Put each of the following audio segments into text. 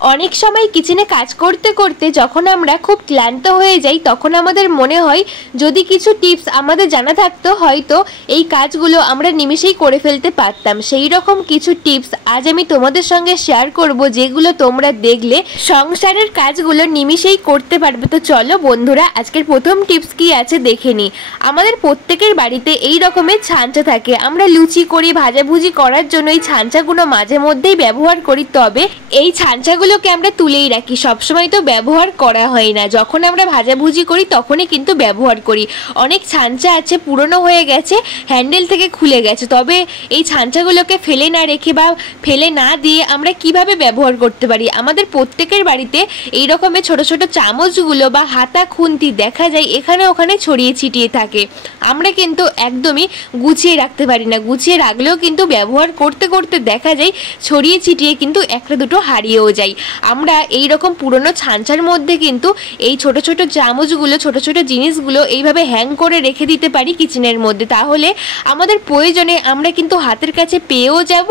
অনেক সময় কিচেনে কাজ করতে করতে যখন আমরা খুব ক্লান্ত হয়ে যাই তখন আমাদের মনে হয় যদি কিছু টিপস আমাদের জানা থাকতো হয়তো এই কাজগুলো আমরা নিমেষেই করে ফেলতে পারতাম। সেই রকম কিছু টিপস আজ আমি তোমাদের সঙ্গে শেয়ার করব, যেগুলো তোমরা দেখলে সংসারের কাজগুলো নিমেষেই করতে পারবে। তো চলো বন্ধুরা, আজকের প্রথম টিপস কি আছে দেখে নিই। আমাদের প্রত্যেকের বাড়িতে এই রকমের ছাঁচা থাকে। আমরা লুচি করি, ভাজাভুজি করার জন্য এই ছাঁচাগুলো মাঝে মধ্যেই ব্যবহার করি, তবে এই ছাঁচাগুলোকে আমরা তুলেই রাখি, সবসময় তো ব্যবহার করা হয় না। যখন আমরা ভাজাভুজি করি তখনই কিন্তু ব্যবহার করি। অনেক ছাঁচা আছে পুরনো হয়ে গেছে, হ্যান্ডেল থেকে খুলে গেছে, তবে এই ছাঁচাগুলোকে ফেলে না রেখে বা ফেলে না দিয়ে আমরা কিভাবে ব্যবহার করতে পারি। আমাদের প্রত্যেকের বাড়িতে এই রকমের ছোট ছোট চামচগুলো বা হাতা খুন্তি দেখা যায় এখানে ওখানে ছড়িয়ে ছিটিয়ে থাকে। আমরা কিন্তু একদমই গুছিয়ে রাখতে পারি না, গুছিয়ে রাখলেও কিন্তু ব্যবহার করতে করতে দেখা যায় ছড়িয়ে ছিটিয়ে কিন্তু একটা দুটো হারিয়েও যায়। আমরা এই রকম পুরনো ছাঁচার মধ্যে কিন্তু এই ছোট ছোট চামচগুলো, ছোট ছোট জিনিসগুলো এইভাবে হ্যাং করে রেখে দিতে পারি কিচেনের মধ্যে। তাহলে আমাদের প্রয়োজনে আমরা কিন্তু হাতের কাছে পেয়েও যাব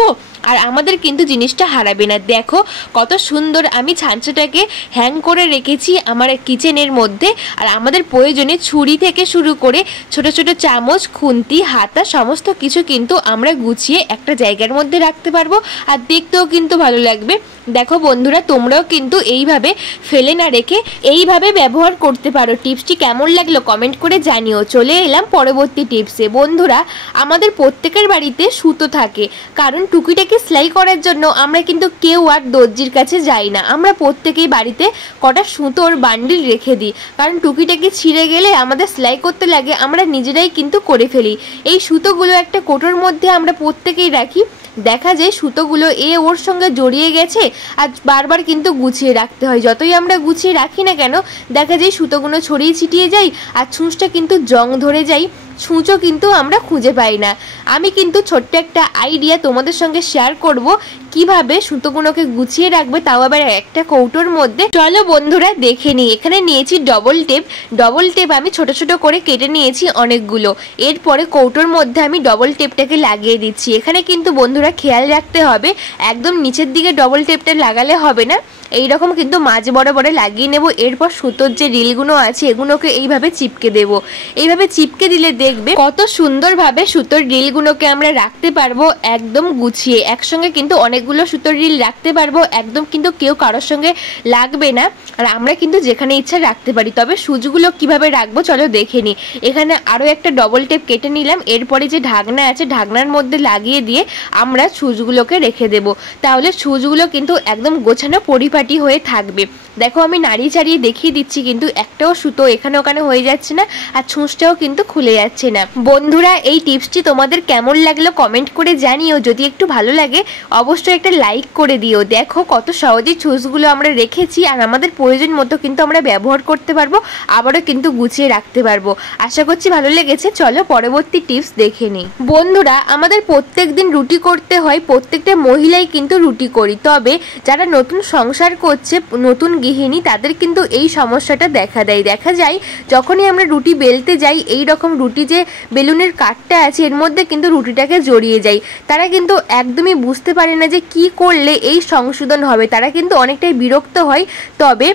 আর আমাদের কিন্তু জিনিসটা হারাবে না। দেখো কত সুন্দর আমি ছাঁচাটাকে হ্যাং করে রেখেছি আমার কিচেনের মধ্যে। আর আমাদের প্রয়োজনে ছুরি থেকে শুরু করে ছোট ছোট চামচ, খুন্তি, হাতা সমস্ত কিছু কিন্তু আমরা গুছিয়ে একটা জায়গার মধ্যে রাখতে পারবো আর দেখতেও কিন্তু ভালো লাগবে। দেখো বন্ধুরা, তোমরাও কিন্তু এইভাবে ফেলে না রেখে এইভাবে ব্যবহার করতে পারো। টিপসটি কেমন লাগলো কমেন্ট করে জানিও। চলে এলাম পরবর্তী টিপসে। বন্ধুরা, আমাদের প্রত্যেকের বাড়িতে সুতো থাকে, কারণ টুকিটাকে সেলাই করার জন্য আমরা কিন্তু কেউ আর দর্জির কাছে যাই না। আমরা প্রত্যেকেই বাড়িতে কটা সুতোর বান্ডিল রেখে দিই, কারণ টুকিটাকে ছিঁড়ে গেলে আমাদের সেলাই করতে লাগে, আমরা নিজেরাই কিন্তু করে ফেলি। এই সুতোগুলো একটা কোটোর মধ্যে আমরা প্রত্যেকেই রাখি। দেখা যায় সুতোগুলো ওর সঙ্গে জড়িয়ে গেছে আর বারবার কিন্তু গুছিয়ে রাখতে হয়। যতই আমরা গুছিয়ে রাখি না কেন দেখা যায় সুতোগুলো ছড়িয়ে ছিটিয়ে যায় আর ছুঁচটা কিন্তু জং ধরে যায়, ছুঁচও কিন্তু আমরা খুঁজে পাই না। আমি কিন্তু ছোট্ট একটা আইডিয়া তোমাদের সঙ্গে শেয়ার করব কিভাবে সুতোগুলোকে গুছিয়ে রাখবে, তাও আবার একটা কৌটোর মধ্যে। চলো বন্ধুরা দেখে নিই। এখানে নিয়েছি ডবল টেপ। ডবল টেপ আমি ছোট ছোট করে কেটে নিয়েছি অনেকগুলো। এরপরে কৌটোর মধ্যে আমি ডবল টেপটাকে লাগিয়ে দিচ্ছি। এখানে কিন্তু বন্ধুরা খেয়াল রাখতে হবে, একদম নিচের দিকে ডবল টেপটা লাগালে হবে না, এইরকম কিন্তু মাঝ বরাবরে লাগিয়ে নেব। এরপর সুতোর যে রিলগুলো আছে এগুলোকে এইভাবে চিপকে দেব। এইভাবে চিপকে দিলে দেখবে কত সুন্দরভাবে সুতোর রিলগুলোকে আমরা রাখতে পারবো একদম গুছিয়ে। একসঙ্গে কিন্তু অনেকগুলো সুতোর রিল রাখতে পারবো, একদম কিন্তু কেউ কারোর সঙ্গে লাগবে না আর আমরা কিন্তু যেখানে ইচ্ছা রাখতে পারি। তবে সুচগুলো কিভাবে রাখবো চলো দেখে নিই। এখানে আরও একটা ডবল টেপ কেটে নিলাম। এরপরে যে ঢাকনা আছে ঢাকনার মধ্যে লাগিয়ে দিয়ে আমরা সুচগুলোকে রেখে দেব। তাহলে সুচগুলো কিন্তু একদম গোছানো পরিপাটি হয়ে থাকবে। দেখো আমি নাড়িয়ে চাড়িয়ে দেখিয়ে দিচ্ছি, কিন্তু একটাও সুতো এখানে ওখানে হয়ে যাচ্ছে না আর ছুঁচটাও কিন্তু খুলে যাচ্ছে না। বন্ধুরা, এই টিপসটি তোমাদের কেমন লাগলো কমেন্ট করে জানিও। যদি একটু ভালো লাগে অবশ্যই একটা লাইক করে দিও। দেখো কত সহজেই ছুঁচগুলো আমরা রেখেছি আর আমাদের প্রয়োজন মতো কিন্তু আমরা ব্যবহার করতে পারবো, আবারও কিন্তু গুছিয়ে রাখতে পারবো। আশা করছি ভালো লেগেছে। চলো পরবর্তী টিপস দেখে নিই। বন্ধুরা, আমাদের প্রত্যেক দিন রুটি করতে হয়, প্রত্যেকটা মহিলাই কিন্তু রুটি করি, তবে যারা নতুন সংসার করছে, নতুন গৃহিণী, তাদের কিন্তু এই সমস্যাটা দেখা দেয়। দেখা যায় যখনই আমরা রুটি বেলতে যাই এই রকম রুটি যে বেলুনের কাঠটা আছে এর মধ্যে কিন্তু রুটিটাকে জড়িয়ে যায়। তারা কিন্তু একদমই বুঝতে পারে না যে কি করলে এই সংশোধন হবে। তারা কিন্তু অনেকটাই বিরক্ত হয়, তবে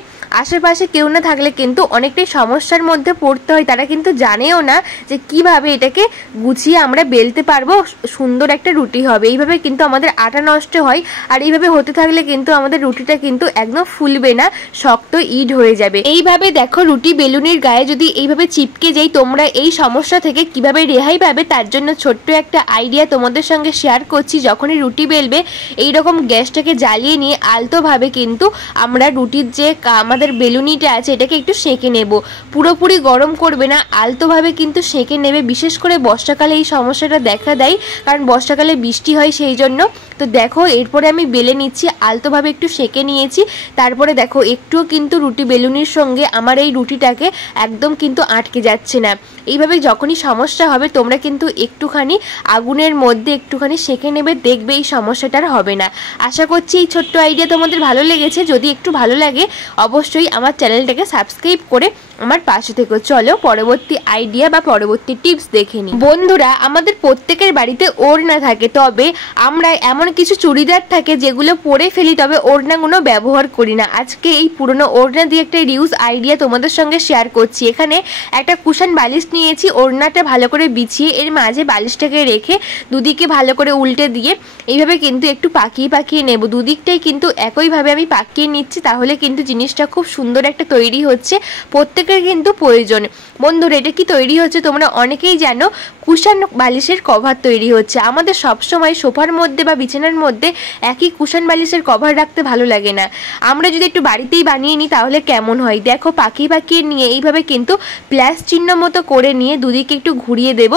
আশেপাশে কেউ না থাকলে কিন্তু অনেকটাই সমস্যার মধ্যে পড়তে হয়। তারা কিন্তু জানেও না যে কিভাবে এটাকে গুছিয়ে আমরা বেলতে পারবো, সুন্দর একটা রুটি হবে। এইভাবে কিন্তু আমাদের আটা নষ্ট হয় আর এইভাবে হতে থাকলে কিন্তু আমাদের রুটিটা কিন্তু একদম ফুলবে না, শক্ত ইট হয়ে যাবে। এইভাবে দেখো রুটি বেলুনের গায়ে যদি এইভাবে চিপকে যাই, তোমরা এই সমস্যা থেকে কিভাবে রেহাই পাবে তার জন্য ছোট্ট একটা আইডিয়া তোমাদের সঙ্গে শেয়ার করছি। যখনই রুটি বেলবে এইরকম গ্যাসটাকে জ্বালিয়ে নিয়ে আলতোভাবে কিন্তু আমরা রুটির যে আমাদের বেলুনিটা আছে এটাকে একটু সেঁকে নেব। পুরোপুরি গরম করবে না, আলতোভাবে কিন্তু সেঁকে নেবে। বিশেষ করে বর্ষাকালে এই সমস্যাটা দেখা দেয়, কারণ বর্ষাকালে বৃষ্টি হয় সেই জন্য। তো দেখো এরপরে আমি বেলে নিচ্ছি, আলতোভাবে একটু সেঁকে নিয়েছি। তারপরে দেখো একটুও কিন্তু রুটি বেলুনির সঙ্গে আমার এই রুটিটাকে একদম কিন্তু আটকে যাচ্ছে না। এইভাবে যখনই সমস্যা হবে তোমরা কিন্তু একটুখানি আগুনের মধ্যে একটুখানি সেঁকে নেবে, দেখবে এই সমস্যাটার হবে না। আশা করছি এই ছোট্ট আইডিয়া তোমাদের ভালো লেগেছে। যদি একটু ভালো লাগে অবশ্যই আমার চ্যানেলটাকে সাবস্ক্রাইব করে আমার পাশে থেকে। চলো পরবর্তী আইডিয়া বা পরবর্তী টিপস দেখে নিই। বন্ধুরা, আমাদের প্রত্যেকের বাড়িতে ওড়না থাকে, তবে আমরা এমন কিছু চুড়িদার থাকে যেগুলো পরে ফেলি, তবে ওড়নাগুলো ব্যবহার করি না। আজকে এই পুরনো ওড়না দিয়ে একটা রিউজ আইডিয়া তোমাদের সঙ্গে শেয়ার করছি। এখানে একটা কুশন বালিশ নিয়েছি, ওড়নাটা ভালো করে বিছিয়ে এর মাঝে বালিশটাকে রেখে দুদিকে ভালো করে উল্টে দিয়ে এইভাবে কিন্তু একটু পাকিয়ে পাকিয়ে নেব। দুদিকটাই কিন্তু একইভাবে আমি পাকিয়ে নিচ্ছি, তাহলে কিন্তু জিনিসটা খুব সুন্দর একটা তৈরি হচ্ছে, প্রত্যেকের কিন্তু প্রয়োজন। বন্ধুরা, এটা কি তৈরি হচ্ছে তোমরা অনেকেই জানো, কুশন বালিশের কভার তৈরি হচ্ছে। আমাদের সবসময় সোফার মধ্যে বা বিছানার মধ্যে একই কুশন বালিশের কভার রাখতে ভালো লাগে না। আমরা যদি একটু বাড়িতেই বানিয়ে নিই তাহলে কেমন হয়। দেখো, পাকিয়ে পাকিয়ে নিয়ে এইভাবে কিন্তু প্লাস চিহ্ন মতো করে নিয়ে দুদিকে একটু ঘুরিয়ে দেব,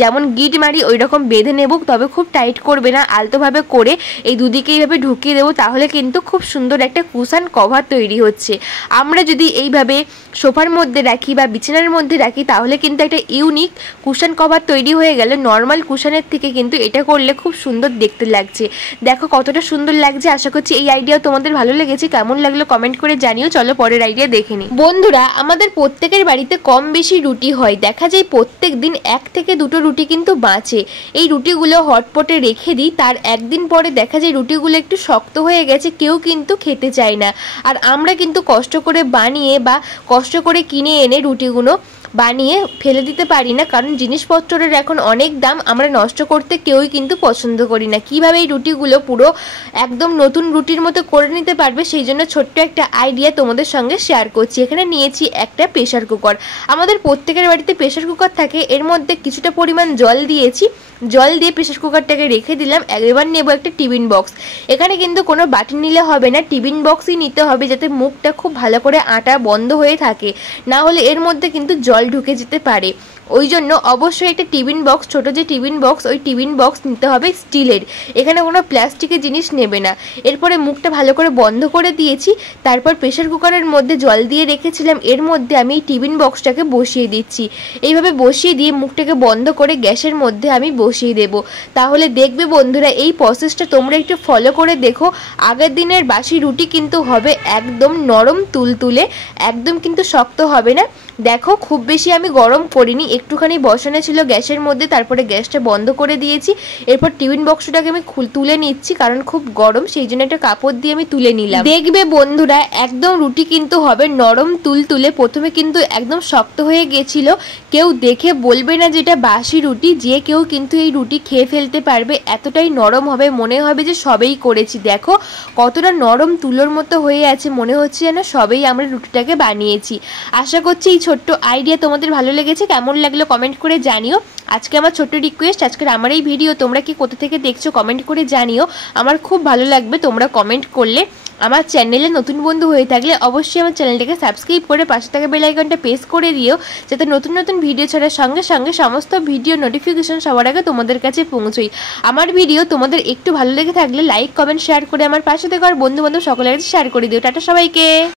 যেমন গিট মারি ওই রকম বেঁধে নেব, তবে খুব টাইট করবে না, আলতোভাবে করে এই দুদিকে এইভাবে ঢুকিয়ে দেবো, তাহলে কিন্তু খুব সুন্দর একটা কুশন কভার তৈরি হচ্ছে। আমরা যদি এইভাবে সোফার মধ্যে রাখি বা বিছানার মধ্যে রাখি তাহলে কিন্তু একটা ইউনিক কুশন কভার তৈরি হয়ে গেল। নর্মাল কুশনের থেকে কিন্তু এটা করলে খুব সুন্দর দেখতে লাগছে। দেখো কতটা সুন্দর লাগছে। আশা করছি এই আইডিয়া তোমাদের ভালো লেগেছে। কেমন লাগলো কমেন্ট করে জানিও। চলো পরের আইডিয়া দেখে নিই। বন্ধুরা, আমাদের প্রত্যেকের বাড়িতে কম বেশি রুটি হয়, দেখা যায় প্রত্যেক দিন 1 থেকে 2টো রুটি কিন্তু বাঁচে। এই রুটিগুলো হটপটে রেখে দিই, তার একদিন পরে দেখা যায় রুটিগুলো একটু শক্ত হয়ে গেছে, কেউ কিন্তু খেতে চায় না। আর আমরা কিন্তু কষ্ট করে বানিয়ে বা কষ্ট করে কিনে এনে রুটিগুলো বানিয়ে ফেলে দিতে পারি না, কারণ জিনিসপত্রের এখন অনেক দাম, আমরা নষ্ট করতে কেউই কিন্তু পছন্দ করি না। কিভাবে এই রুটিগুলো পুরো একদম নতুন রুটির মতো করে নিতে পারবে, সেই জন্য ছোট্ট একটা আইডিয়া তোমাদের সঙ্গে শেয়ার করছি। এখানে নিয়েছি একটা প্রেশার কুকার। আমাদের প্রত্যেকের বাড়িতে প্রেশার কুকার থাকে, এর মধ্যে কিছুটা পরিমাণ জল দিয়েছি, জল দিয়ে প্রেশার কুকারটাকে রেখে দিলাম। এবার নেব একটা টিফিন বক্স। এখানে কিন্তু কোনো বাটি নিলে হবে না, টিফিন বক্সই নিতে হবে, যাতে মুখটা খুব ভালো করে আটা বন্ধ হয়ে থাকে, না হলে এর মধ্যে কিন্তু জল ঢুকে যেতে পারে। ওই জন্য অবশ্যই একটা টিফিন বক্স, ছোট যে টিফিন বক্স, ওই টিফিন বক্স নিতে হবে স্টিলের, এখানে কোনো প্লাস্টিকের জিনিস নেবে না। এরপরে মুখটা ভালো করে বন্ধ করে দিয়েছি, তারপর প্রেশার কুকারের মধ্যে জল দিয়ে রেখেছিলাম, এর মধ্যে আমি এই টিফিন বক্সটাকে বসিয়ে দিচ্ছি। এইভাবে বসিয়ে দিয়ে মুখটাকে বন্ধ করে গ্যাসের মধ্যে আমি বসিয়ে দেব। তাহলে দেখবে বন্ধুরা, এই প্রসেসটা তোমরা একটু ফলো করে দেখো, আগের দিনের বাসি রুটি কিন্তু হবে একদম নরম তুলতুলে, একদম কিন্তু শক্ত হবে না। দেখো, খুব বেশি আমি গরম করিনি, একটুখানি বসানো ছিল গ্যাসের মধ্যে, তারপরে গ্যাসটা বন্ধ করে দিয়েছি। এরপর টিফিন বক্সটাকে আমি তুলে নিচ্ছি, কারণ খুব গরম, সেই জন্য একটা কাপড় দিয়ে আমি তুলে নিলাম। দেখবে বন্ধুরা, একদম রুটি কিন্তু হবে নরম তুলতুলে। প্রথমে কিন্তু একদম শক্ত হয়ে গেছিল, কেউ দেখে বলবে না যেটা বাসি রুটি, যে কেউ কিন্তু এই রুটি খেয়ে ফেলতে পারবে, এতটাই নরম হবে, মনে হবে যে সবেই করেছি। দেখো কতটা নরম তুলোর মতো হয়ে আছে, মনে হচ্ছে যেন সবেই আমরা রুটিটাকে বানিয়েছি। আশা করছি এই ছোট্ট আইডিয়া তোমাদের ভালো লেগেছে। কেমন লাগলো কমেন্ট করে জানিও। আজকে আমার ছোট্ট রিকোয়েস্ট, আজকের আমার এই ভিডিও তোমরা কি কোথা থেকে দেখছো কমেন্ট করে জানিও, আমার খুব ভালো লাগবে তোমরা কমেন্ট করলে। আমার চ্যানেলে নতুন বন্ধু হয়ে থাকলে অবশ্যই আমার চ্যানেলটাকে সাবস্ক্রাইব করে পাশে থাকা বেল আইকনটা প্রেস করে দিও, যাতে নতুন নতুন ভিডিও ছাড়ার সঙ্গে সঙ্গে সমস্ত ভিডিও নোটিফিকেশন সবার আগে তোমাদের কাছে পৌঁছই। আমার ভিডিও তোমাদের একটু ভালো লেগে থাকলে লাইক কমেন্ট শেয়ার করে আমার পাশে থাকা আর বন্ধু বান্ধব সকলের কাছে শেয়ার করে দিও। টাটা সবাইকে।